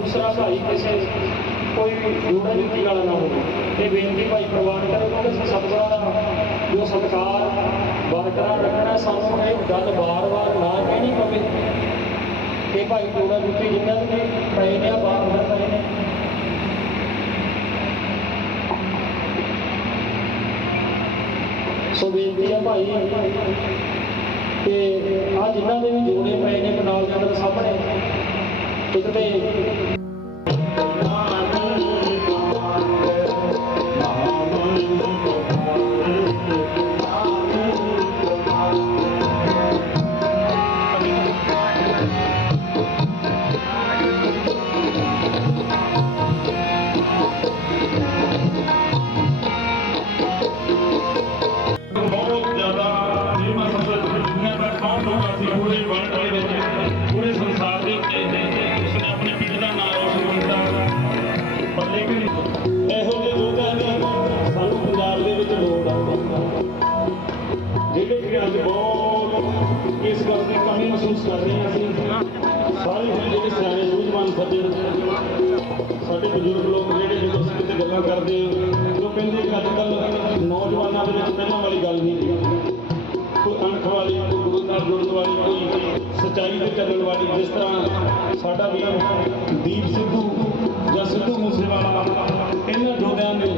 ਦੂਸਰਾ ਭਾਈ ਕਿਸੇ ਕੋਈ ਜੋੜਾ ਜੁੱਤੀ ਵਾਲਾ ਨਾ ਹੋਵੇ। ਇਹ ਬੇਨਤੀ ਭਾਈ ਪ੍ਰਵਾਨ ਕਰੋ ਕਿਉਂਕਿ ਸਤਿਗੁਰਾਂ ਦਾ ਜੋ ਸਤਿਕਾਰ ਬਰਕਰਾਰ ਰੱਖਣਾ, ਸਾਨੂੰ ਇਹ ਗੱਲ ਵਾਰ-ਵਾਰ ਨਾ ਕਹਿਣੀ ਪਵੇ। ਇਹ ਭਾਈ ਜੋੜਾ ਜੁੱਤੀ ਜਿੰਨਾਂ ਦੇ ਪਏ ਨੇ ਬਾਹਰ ਅੰਦਰ ਪਏ ਨੇ। ਸੋ ਬੇਨਤੀ ਆ ਭਾਈ ਕਿ ਆ ਜਿਨ੍ਹਾਂ ਦੇ ਵੀ ਜੋੜੇ ਪਏ ਨੇ ਕਨਾਲ ਦੇ ਸਾਹਮਣੇ ਇੱਕ ਤੇ ਬਹੁਤ ਜ਼ਿਆਦਾ ਨਿਰਮਾ ਮਹਿਸੂਸ ਕਰ ਰਹੇ ਹਾਂ ਅਸੀਂ ਸਾਰੇ ਜਿਹੜੇ ਸਿਆਣੇ ਸੂਝਵਾਨ ਸੱਜਣ ਸਾਡੇ ਬਜ਼ੁਰਗ ਲੋਕ ਜਿਹੜੇ ਜਦੋਂ ਅਸੀਂ ਕਿਤੇ ਗੱਲਾਂ ਕਰਦੇ ਹਾਂ, ਉਹ ਕਹਿੰਦੇ ਕਿ ਅੱਜ ਕੱਲ੍ਹ ਨੌਜਵਾਨਾਂ ਦੇ ਵਿੱਚ ਪਹਿਲਾਂ ਵਾਲੀ ਗੱਲ ਨਹੀਂ ਰਹੀ ਕੋਈ ਅਣਖ ਵਾਲੀ, ਕੋਈ ਗੁਰੂ ਨਾਲ ਜੁੜਨ ਵਾਲੀ, ਕੋਈ ਸੱਚਾਈ ਤੇ ਚੱਲਣ ਵਾਲੀ। ਜਿਸ ਤਰ੍ਹਾਂ ਸਾਡਾ ਵੀ ਦੀਪ ਸਿੱਧੂ ਜਾਂ ਸਿੱਧੂ ਮੂਸੇਵਾਲਾ, ਇਹਨਾਂ ਜੋਧਿਆਂ ਨੇ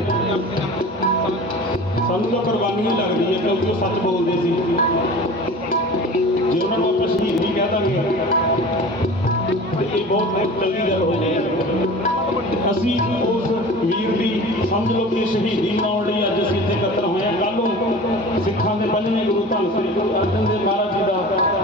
ਸਾਨੂੰ ਤਾਂ ਕੁਰਬਾਨੀ ਲੱਗਦੀ ਹੈ ਕਿਉਂਕਿ ਉਹ ਸੱਚ ਬੋਲਦੇ ਸੀ। ਬਹੁਤ ਬਹੁਤ ਗੱਲ ਹੋ ਗਈ। ਅਸੀਂ ਉਸ ਵੀਰ ਦੀ ਸਮਝ ਲਓ ਕਿ ਸ਼ਹੀਦੀ ਮਨਾਉਣ ਲਈ ਅੱਜ ਅਸੀਂ ਇੱਥੇ ਇਕੱਤਰ ਹੋਏ ਹਾਂ। ਕੱਲ੍ਹ ਨੂੰ ਸਿੱਖਾਂ ਦੇ ਪੰਜਵੇਂ ਗੁਰੂ ਧੰਨ ਸ੍ਰੀ ਗੁਰੂ ਅਰਜਨ ਦੇਵ ਮਹਾਰਾਜ ਜੀ ਦਾ